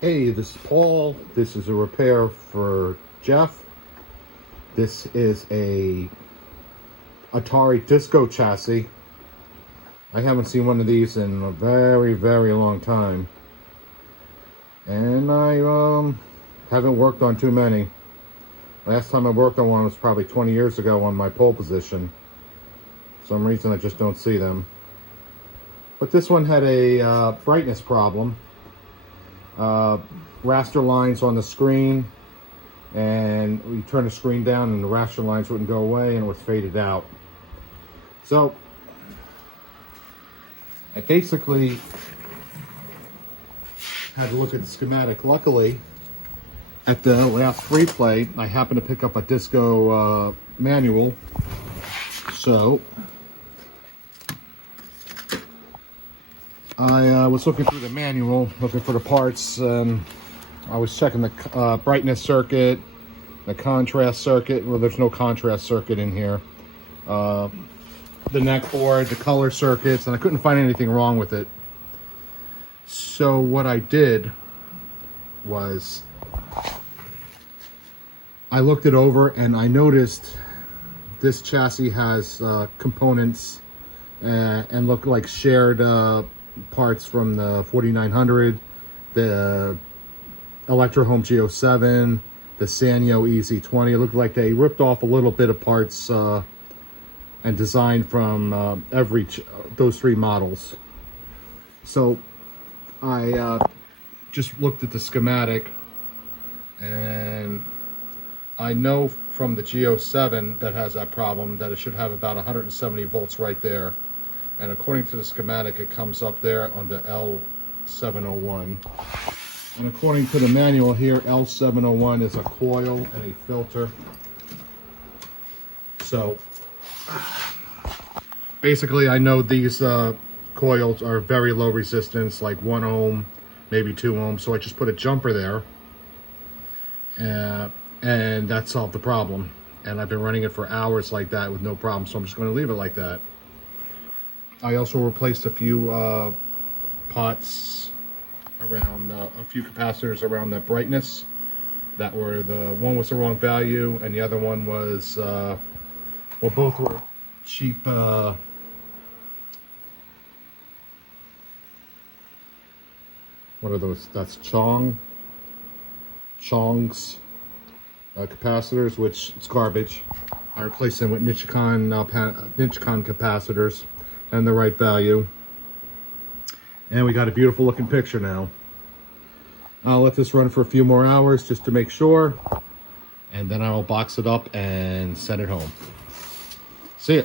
Hey, this is Paul. This is a repair for Jeff. This is a Atari Disco chassis. I haven't seen one of these in a very, very long time. And I haven't worked on too many. Last time I worked on one was probably 20 years ago on my pole position. For some reason I just don't see them. But this one had a brightness problem. Raster lines on the screen, and we turn the screen down and the raster lines wouldn't go away and it was faded out. So I basically had to look at the schematic. Luckily, at the last replay, I happened to pick up a Disco manual. So I was looking through the manual, looking for the parts, and I was checking the brightness circuit, the contrast circuit. Well, there's no contrast circuit in here. The neck board, the color circuits, and I couldn't find anything wrong with it. So what I did was I looked it over and I noticed this chassis has components and look like shared parts from the 4900, the Electro-Home G07, the Sanyo EZ20. It looked like they ripped off a little bit of parts and designed from those three models. So I just looked at the schematic, and I know from the G07 that has that problem that it should have about 170 volts right there. And according to the schematic, it comes up there on the L701. And according to the manual here, L701 is a coil and a filter. So basically, I know these coils are very low resistance, like 1 ohm, maybe 2 ohms. So I just put a jumper there, and that solved the problem. And I've been running it for hours like that with no problem. So I'm just going to leave it like that. I also replaced a few pots around, a few capacitors around that brightness. That were, the one was the wrong value and the other one was, well, both were cheap, what are those? That's Chong's capacitors, which it's garbage. I replaced them with Nichicon capacitors and the right value, and we got a beautiful looking picture now. I'll let this run for a few more hours just to make sure, and then I'll box it up and send it home. See ya.